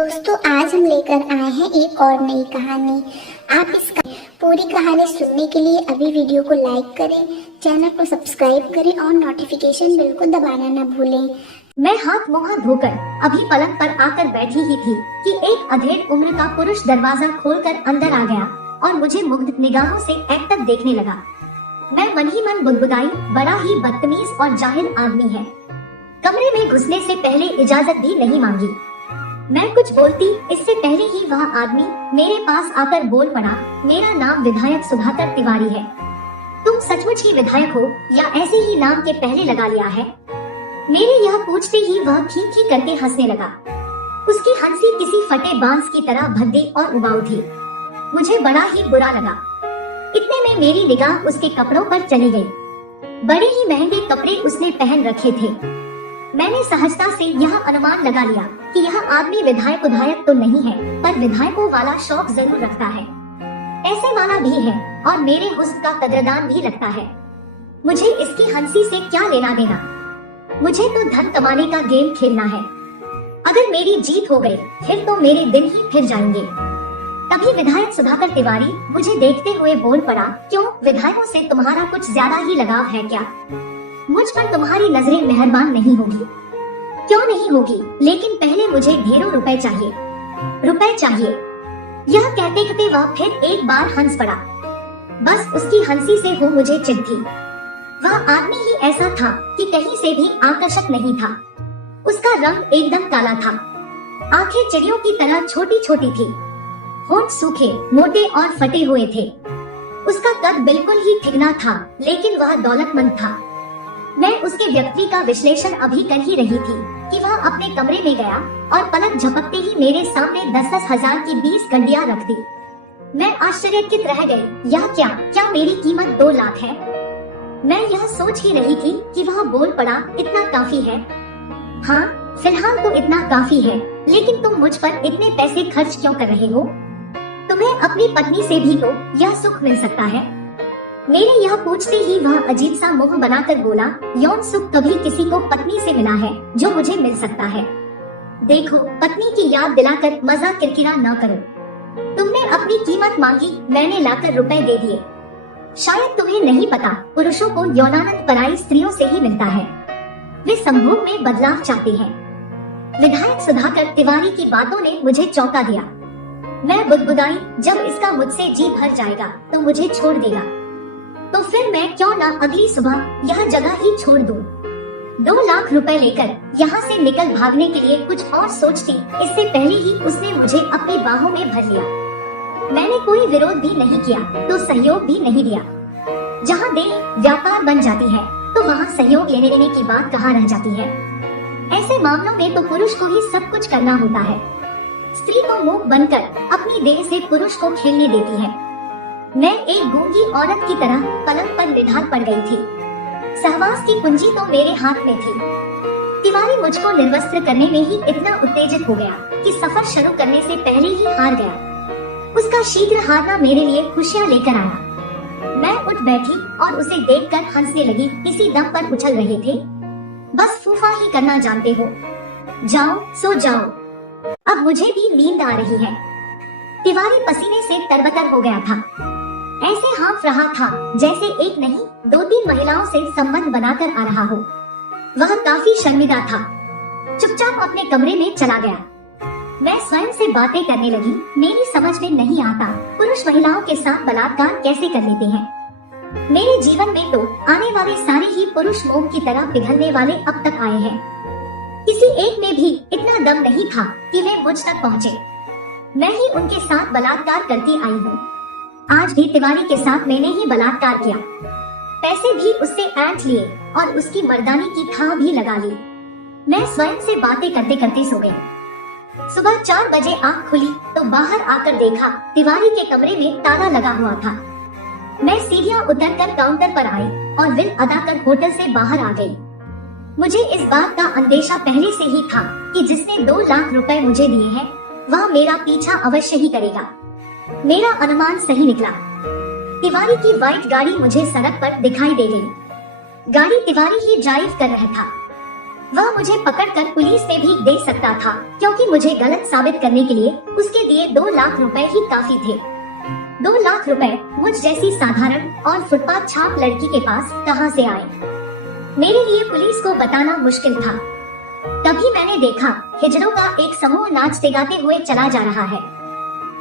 दोस्तों आज हम लेकर आए हैं एक और नई कहानी। आप इस पूरी कहानी सुनने के लिए अभी वीडियो को लाइक करें, चैनल को सब्सक्राइब करें और नोटिफिकेशन बेल को दबाना न भूलें। मैं हाथ मुंह धोकर अभी पलंग पर आकर बैठी ही थी कि एक अधेड़ उम्र का पुरुष दरवाजा खोलकर अंदर आ गया और मुझे मुग्ध निगाहों से एकटक देखने लगा। मैं मन ही मन बुदबुदाई, बड़ा ही बदतमीज और जाहिल आदमी है। कमरे में घुसने से पहले इजाजत भी नहीं मांगी। मैं कुछ बोलती इससे पहले ही वह आदमी मेरे पास आकर बोल पड़ा, मेरा नाम विधायक सुधाकर तिवारी है। तुम सचमुच ही विधायक हो या ऐसे ही नाम के पहले लगा लिया है? मेरे यह पूछते ही वह खी खी करके हंसने लगा। उसकी हंसी किसी फटे बांस की तरह भद्दी और उबाऊ थी। मुझे बड़ा ही बुरा लगा। इतने में मेरी निगाह उसके कपड़ों पर चली गई। बड़े ही महंगे कपड़े उसने पहन रखे थे। मैंने सहजता से यह अनुमान लगा लिया कि यह आदमी विधायक उधायक तो नहीं है, पर विधायकों वाला शौक जरूर रखता है। ऐसे वाला भी है और मेरे हुस्न का कदरदान भी लगता है। मुझे इसकी हंसी से क्या लेना देना? मुझे तो धन कमाने का गेम खेलना है। अगर मेरी जीत हो गई फिर तो मेरे दिन ही फिर जाएंगे। तभी विधायक सुधाकर तिवारी मुझे देखते हुए बोल पड़ा, क्यों विधायकों से तुम्हारा कुछ ज्यादा ही लगाव है क्या? मुझ पर तुम्हारी नजरें मेहरबान नहीं होगी? क्यों नहीं होगी, लेकिन पहले मुझे ढेरों रुपए चाहिए, रुपए चाहिए। यह कहते कहते वह फिर एक बार हंस पड़ा। बस उसकी हंसी से हो मुझे चिढ़ थी। वह आदमी ही ऐसा था कि कहीं से भी आकर्षक नहीं था। उसका रंग एकदम काला था, आंखें चिड़ियों की तरह छोटी छोटी थी, होंठ सूखे, मोटे और फटे हुए थे। उसका कद बिल्कुल ही ठिगना था, लेकिन वह दौलतमंद था। मैं उसके व्यक्ति का विश्लेषण अभी कर ही रही थी कि वह अपने कमरे में गया और पलक झपकते ही मेरे सामने 10-10 हजार की 20 गड्डियां रख दी। मैं आश्चर्यचकित रह गई। यह क्या मेरी कीमत 2 लाख है? मैं यह सोच ही रही थी कि वह बोल पड़ा, इतना काफी है? हाँ, फिलहाल तो इतना काफी है, लेकिन तुम मुझ पर इतने पैसे खर्च क्यों कर रहे हो? तुम्हें अपनी पत्नी से भी तो यह सुख मिल सकता है। मेरे यह पूछते ही वह अजीब सा मुंह बनाकर बोला, यौन सुख कभी किसी को पत्नी से मिला है जो मुझे मिल सकता है? देखो, पत्नी की याद दिलाकर मजा किरकिरा न करो। तुमने अपनी कीमत मांगी, मैंने लाकर रुपए दे दिए। शायद तुम्हें नहीं पता, पुरुषों को यौनानंद पराई स्त्रियों से ही मिलता है। वे संभोग में बदलाव चाहते हैं। विधायक सुधाकर तिवारी की बातों ने मुझे चौंका दिया। मैं बुदबुदाई, जब इसका मुझसे जी भर जाएगा तो मुझे छोड़ देगा, तो फिर मैं क्यों ना अगली सुबह यह जगह ही छोड़ दूं। 2 लाख रुपए लेकर यहाँ से निकल भागने के लिए कुछ और सोचती इससे पहले ही उसने मुझे अपनी बाहों में भर लिया। मैंने कोई विरोध भी नहीं किया तो सहयोग भी नहीं दिया। जहाँ देह व्यापार बन जाती है तो वहाँ सहयोग लेने देने की बात कहाँ रह जाती है। ऐसे मामलों में तो पुरुष को ही सब कुछ करना होता है। स्त्री तो मूक बनकर अपनी देह से पुरुष को खेलने देती है। मैं एक गूंगी औरत की तरह पलंग पर निढाल पड़ गई थी। सहवास की कुंजी तो मेरे हाथ में थी। तिवारी मुझको निर्वस्त्र करने में ही इतना उत्तेजित हो गया कि सफर शुरू करने से पहले ही हार गया। उसका शीघ्र हारना मेरे लिए खुशियाँ लेकर आया। मैं उठ बैठी और उसे देखकर हंसने लगी। इसी दम पर उछल रहे थे, बस फूफा ही करना जानते हो। जाओ सो जाओ, अब मुझे भी नींद आ रही है। तिवारी पसीने से तरबतर हो गया था। ऐसे हाँफ रहा था जैसे एक नहीं 2-3 महिलाओं से संबंध बनाकर आ रहा हो। वह काफी शर्मिंदा था। चुपचाप अपने कमरे में चला गया। मैं स्वयं से बातें करने लगी। मेरी समझ में नहीं आता पुरुष महिलाओं के साथ बलात्कार कैसे कर लेते हैं। मेरे जीवन में तो आने वाले सारे ही पुरुष मोम की तरह पिघलने वाले अब तक आए हैं। किसी एक में भी इतना दम नहीं था कि वे मुझ तक पहुँचे। मैं ही उनके साथ बलात्कार करती आई हूँ। आज भी तिवारी के साथ मैंने ही बलात्कार किया। पैसे भी उससे ऐंठ लिए और उसकी मर्दानी की थाह भी लगा ली। मैं स्वयं से बातें करते करते सो गई। सुबह 4 बजे आँख खुली तो बाहर आकर देखा तिवारी के कमरे में ताला लगा हुआ था। मैं सीढ़ियाँ उतरकर काउंटर पर आई और बिल अदा कर होटल से बाहर आ गई। मुझे इस बात का अंदेशा पहले से ही था कि जिसने 2 लाख रुपए मुझे दिए हैं वह मेरा पीछा अवश्य ही करेगा। मेरा अनुमान सही निकला। तिवारी की व्हाइट गाड़ी मुझे सड़क पर दिखाई दे गई। गाड़ी तिवारी ही ड्राइव कर रहा था। वह मुझे पकड़कर पुलिस में भी दे सकता था, क्योंकि मुझे गलत साबित करने के लिए उसके दिए 2 लाख रुपए ही काफी थे। 2 लाख रुपए मुझ जैसी साधारण और फुटपाथ छाप लड़की के पास कहां से आए? मेरे लिए पुलिस को बताना मुश्किल था। तभी मैंने देखा हिजड़ों का एक समूह नाचते गाते हुए चला जा रहा है।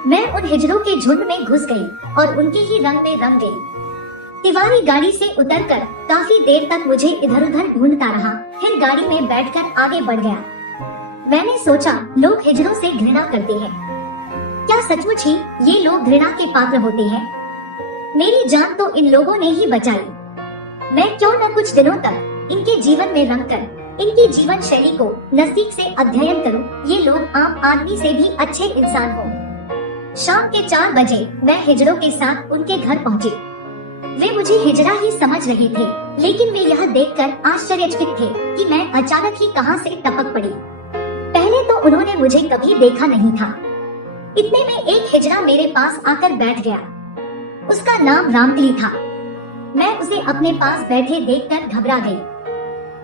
मैं उन हिजड़ों के झुंड में घुस गई और उनके ही रंग में रंग गई। तिवारी गाड़ी से उतरकर काफी देर तक मुझे इधर उधर ढूंढता रहा, फिर गाड़ी में बैठकर आगे बढ़ गया। मैंने सोचा लोग हिजड़ों से घृणा करते हैं। क्या सचमुच ही ये लोग घृणा के पात्र होते हैं? मेरी जान तो इन लोगों ने ही बचाई। मैं क्यों न कुछ दिनों तक इनके जीवन में रंगकर इनकी जीवन शैली को नजदीक से अध्ययन करूं। ये लोग आम आदमी से भी अच्छे इंसान हों। शाम के 4 बजे मैं हिजड़ों के साथ उनके घर पहुंची। वे मुझे हिजड़ा ही समझ रहे थे, लेकिन वे यह देखकर आश्चर्यचकित थे कि मैं अचानक ही कहां से टपक पड़ी। पहले तो उन्होंने मुझे कभी देखा नहीं था। इतने में एक हिजड़ा मेरे पास आकर बैठ गया। उसका नाम रामकली था। मैं उसे अपने पास बैठे देखकर घबरा गई।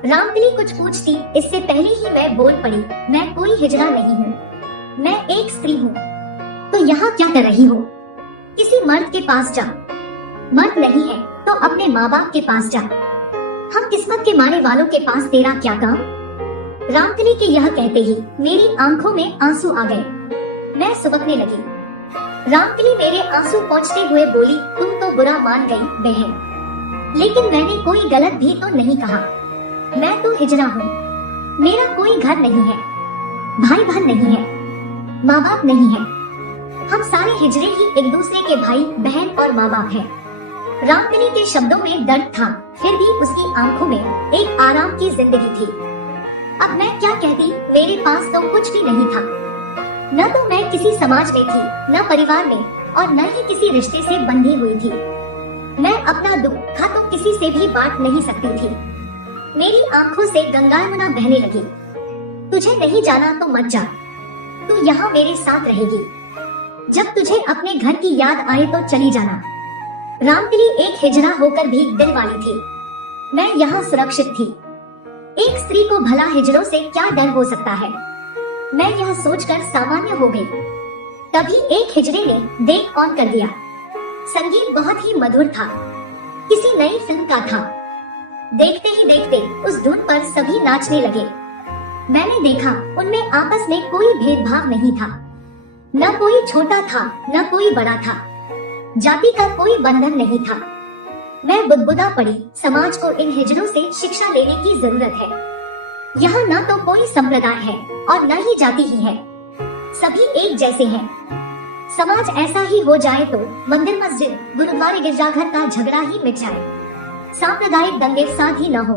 रामकली कुछ पूछती इससे पहले ही मैं बोल पड़ी, मैं कोई हिजड़ा नहीं हूँ, मैं एक स्त्री हूँ। तो यहाँ क्या कर रही हो? किसी मर्द के पास जा। मर्द नहीं है तो अपने माँ बाप के पास जा। हम किस्मत के मारे वालों के पास तेरा क्या काम? रामकली के यह कहते ही मेरी आंखों में आंसू आ गए। मैं सुबकने लगी। रामकली मेरे आंसू पोंछते हुए बोली, तुम तो बुरा मान गई बहन, लेकिन मैंने कोई गलत भी तो नहीं कहा। मैं तो हिजड़ा हूँ। मेरा कोई घर नहीं है, भाई बहन नहीं है, माँ बाप नहीं है। हम सारे हिजड़े ही एक दूसरे के भाई बहन और माँ बाप हैं। रामकली के शब्दों में दर्द था, फिर भी उसकी आंखों में एक आराम की जिंदगी थी। अब मैं क्या कहती, मेरे पास तो कुछ भी नहीं था। न तो मैं किसी समाज में थी, न परिवार में, और न ही किसी रिश्ते से बंधी हुई थी। मैं अपना दुख तो किसी से भी बांट नहीं सकती थी। मेरी आंखों से गंगा यमुना बहने लगी। तुझे नहीं जाना तो मत जा, तू यहाँ मेरे साथ रहेगी। जब तुझे अपने घर की याद आए तो चली जाना। रामकली एक हिजड़ा होकर भी दिल वाली थी। मैं यहाँ सुरक्षित थी। एक स्त्री को भला हिजड़ों से क्या डर हो सकता है? मैं यह सोचकर सामान्य हो गई। तभी एक हिजड़े ने देख ऑन कर दिया। संगीत बहुत ही मधुर था, किसी नई फिल्म का था। देखते ही देखते उस धुन पर सभी नाचने लगे। मैंने देखा उनमें आपस में कोई भेदभाव नहीं था। न कोई छोटा था न कोई बड़ा था। जाति का कोई बंधन नहीं था। मैं बुदबुदा पड़ी, समाज को इन हिजड़ों से शिक्षा लेने की जरूरत है। यहाँ न तो कोई संप्रदाय है और न ही जाति ही है, सभी एक जैसे हैं। समाज ऐसा ही हो जाए तो मंदिर मस्जिद गुरुद्वारे गिरजाघर का झगड़ा ही मिट जाए, सांप्रदायिक दंगे फसाद ही न हो,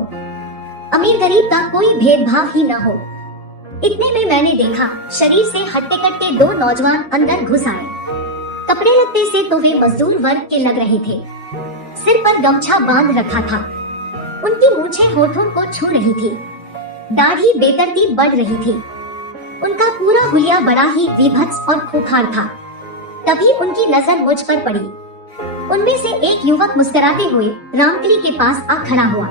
अमीर गरीब का कोई भेदभाव ही न हो। इतने में मैंने देखा शरीर से हटते कटते 2 नौजवान अंदर घुस आए। कपड़े लत्ते से तो वे मजदूर वर्ग के लग रहे थे। सिर पर गमछा बांध रखा था। उनकी मूछें होठों को छू रही थी। दाढ़ी बेतरतीब बढ़ रही थी। उनका पूरा हुलिया बड़ा ही विभत्स और खूंखार था। तभी उनकी नजर मुझ पर पड़ी। उनमें से एक युवक मुस्कुराते हुए रामकली के पास आ खड़ा हुआ।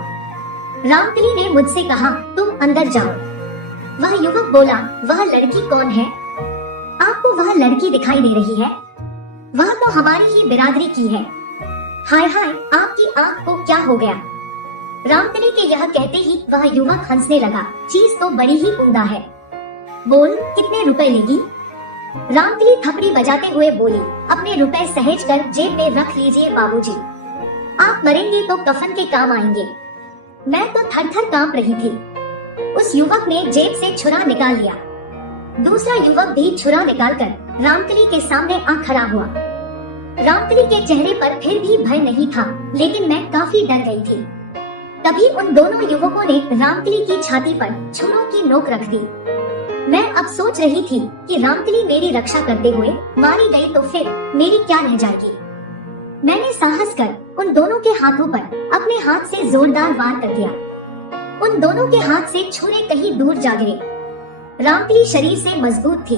रामकली ने मुझसे कहा, तुम अंदर जाओ। वह युवक बोला, वह लड़की कौन है? आपको वह लड़की दिखाई दे रही है? वह तो हमारी ही बिरादरी की है। हाय हाय, आपकी आंख को क्या हो गया? रामकली के यह कहते ही वह युवक हंसने लगा। चीज तो बड़ी ही उम्दा है। बोल, कितने रुपए लेगी? रामकली थपड़ी बजाते हुए बोली, अपने रुपए सहेज कर जेब में रख लीजिए बाबूजी। आप मरेंगे तो कफन के काम आएंगे। मैं तो थर थर कांप रही थी। उस युवक ने जेब से छुरा निकाल लिया। दूसरा युवक भी छुरा निकालकर रामकली के सामने आ खड़ा हुआ। रामकली के चेहरे पर फिर भी भय नहीं था, लेकिन मैं काफी डर गई थी। तभी उन दोनों युवकों ने रामकली की छाती पर छुरों की नोक रख दी। मैं अब सोच रही थी कि रामकली मेरी रक्षा करते हुए मारी गई तो फिर मेरी क्या रह जाएगी। मैंने साहस कर उन दोनों के हाथों पर अपने हाथ से जोरदार वार कर दिया। उन दोनों के हाथ से छुरे कहीं दूर जा गिरे। रामकली शरीर से मजबूत थी।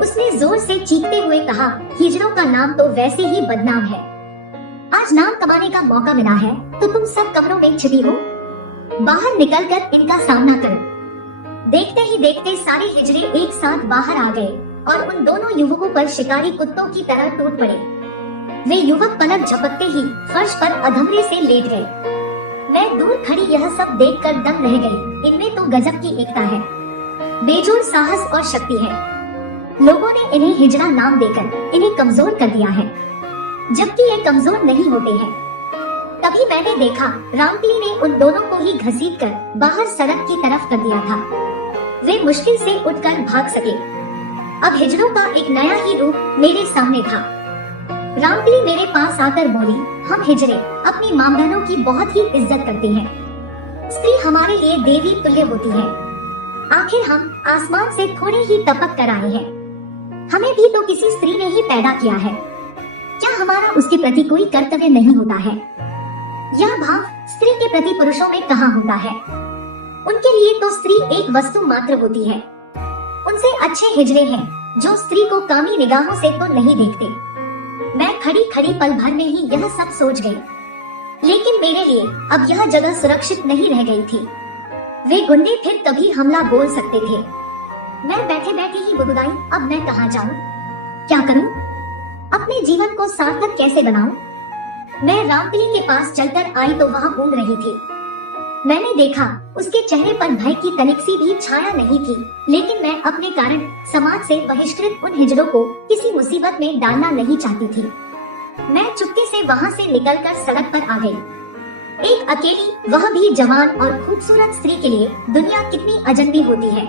उसने जोर से चीखते हुए कहा, हिजड़ों का नाम तो वैसे ही बदनाम है। आज नाम कमाने का मौका मिला है तो तुम सब कमरों में छिपी हो। बाहर निकलकर इनका सामना करूं। देखते ही देखते सारे हिजड़े एक साथ बाहर आ गए और उन दोनों युवकों पर शिकारी कुत्तों की तरह टूट पड़े। वे युवक पलक झपकते ही फर्श पर अधमरे से लेट गए। मैं दूर खड़ी यह सब देखकर दंग रह गई। इनमें तो गजब की एकता है, बेजोड़ साहस और शक्ति है। लोगों ने इन्हें हिजड़ा नाम देकर इन्हें कमजोर कर दिया है, जबकि ये कमजोर नहीं होते हैं। तभी मैंने देखा रामपली ने उन दोनों को ही घसीटकर बाहर सड़क की तरफ कर दिया था। वे मुश्किल से उठकर भाग सके। अब हिजड़ों का एक नया ही रूप मेरे सामने था। रामपली मेरे पास आकर बोली, हम हिजड़े अपनी माँ बहनों की बहुत ही इज्जत करते हैं। स्त्री हमारे लिए देवी तुल्य होती है। आखिर हम आसमान से थोड़े ही टपक कर आए हैं। हमें भी तो किसी स्त्री ने ही पैदा किया है। क्या हमारा उसके प्रति कोई कर्तव्य नहीं होता है? यह भाव स्त्री के प्रति पुरुषों में कहाँ होता है? उनके लिए तो स्त्री एक वस्तु मात्र होती है। उनसे अच्छे हिजड़े हैं जो स्त्री को कामी निगाहों से तो नहीं देखते। मैं खड़ी खड़ी पल भर में ही यह सब सोच गई, लेकिन मेरे लिए अब यह जगह सुरक्षित नहीं रह गई थी। वे गुंडे फिर कभी हमला बोल सकते थे। मैं बैठे बैठे ही बुदबुदाई, अब मैं कहाँ जाऊँ, क्या करूँ, अपने जीवन को सार्थक कैसे बनाऊं? मैं रामपली के पास चलकर आई तो वहाँ ऊँग रही थी। मैंने देखा उसके चेहरे पर भय की तनिक सी भी छाया नहीं थी, लेकिन मैं अपने कारण समाज से बहिष्कृत उन हिजड़ों को किसी मुसीबत में डालना नहीं चाहती थी। मैं चुपके से वहाँ से निकलकर सड़क पर आ गई। एक अकेली, वह भी जवान और खूबसूरत स्त्री के लिए दुनिया कितनी अजनबी होती है।